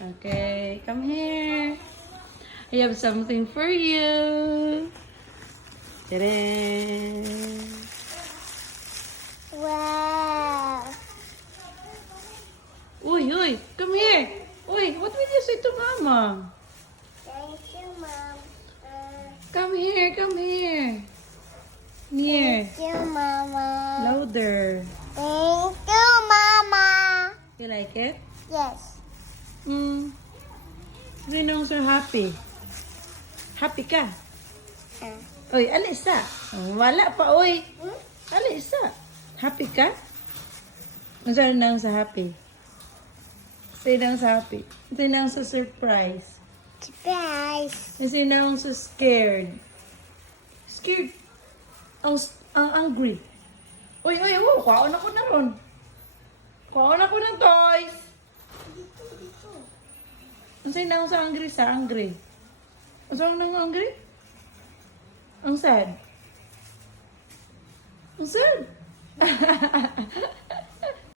Okay, come here. I have something for you. Ta-da! Wow. Uy, come here. Uy, what will you say to Mama? Thank you, Mom. Come here, come here. Here, Thank you, Mama. louder. Thank you, Mama. You like it? Yes. Rinong so happy. Happy ka? Uy, alisa. Wala pa, uy. Alisa. Happy ka? Masarap na sa happy. Say na sa happy. Say na sa surprise. Surprise. Say na sa scared. Scared. Ang angry. Uy, kuhaon ako na ron. Kuhaon ako ng toys. Ang say na sa angry sa angry. Ang saan nang angry? Ang sad. Ang sad.